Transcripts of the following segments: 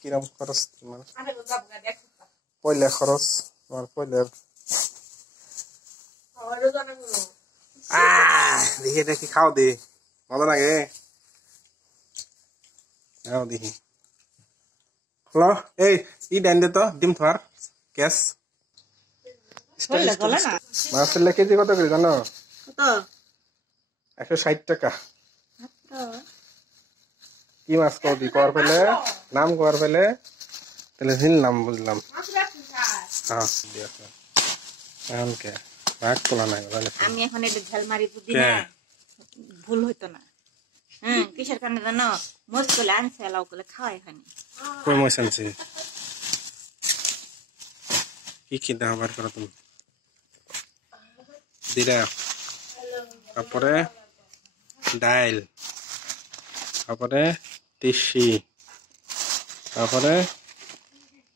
কিরম খরচ তোমার পয়লা খরচ তোমার পয়লা দেখি দেখি খাও দি মজা লাগে খাও দেখি হলো এই ই দেন দে তো ডিম থার গ্যাস মাছের কেজি কত করে জানো 160 টাকা কি মাছ কবি কর ফেলে নাম কর ফেলে তাহলে নাম বুঝলাম এখন কে ভাগ তোলা নাই আমি এখন এটা ঝালমারি বুদ্ধি না ভুল হইতো না কিসের কারণে জানো মরিচ গুলো আনছে লাউ গুলো খাওয়া এখানে কই মরিচ আনছে কি কি দাম বার করো তুমি দিলা তারপরে ডাইল তারপরে তিসি তারপরে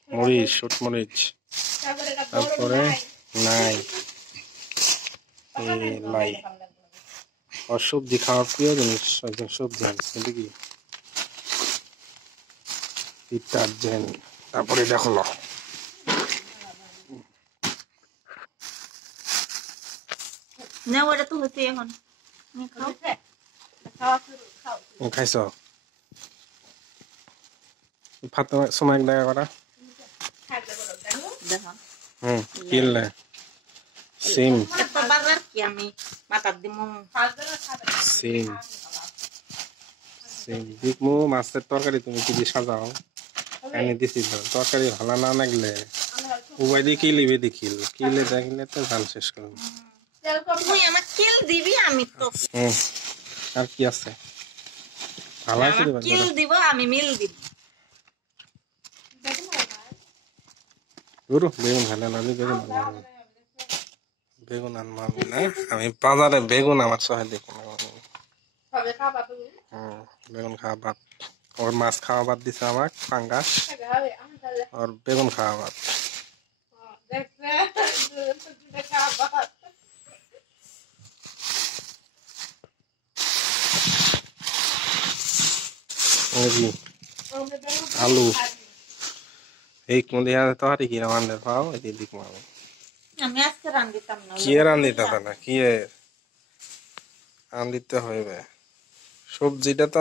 মরিচ শুট মরিচ তারপরে নাই লাই আর সবজি খাওয়ার প্রিয় জিনিস সবজি আনছে দেখি ডিটারজেন্ট তারপরে দেখো না ওটা তো হচ্ছে এখন খাইছ ভাত সময় দেখা করা কিনলে সিম বাজার কি আমি মাথার দিমু সিম সিম দিকমু মাছের তরকারি তুমি যদি সাজাও এনে দিছি তো তরকারি ভালো না লাগলে উবাই দিয়ে কিলিবে দেখিল কিলে দেখলে তো ধান শেষ করবো তুই আমার কিল দিবি আমি তো আর কি আছে ভালো আছে কিল দিব আমি মিল দিব গুরু বেগুন ভালো না বেগুন আনবো আমি না আমি বাজারে বেগুন আমার সহায় দেখি না বেগুন খাওয়া বাদ ওর মাছ খাওয়া বাদ দিছে আমার পাঙ্গাস আর বেগুন খাওয়া বাদ আলু এই কোন দিয়া তরকারি কি রান্নার পাও এই দিক মাও আমি আজকে রান্দিতাম না কি রান্দিতা না কি রান্দিতে হইবে সবজিটা তো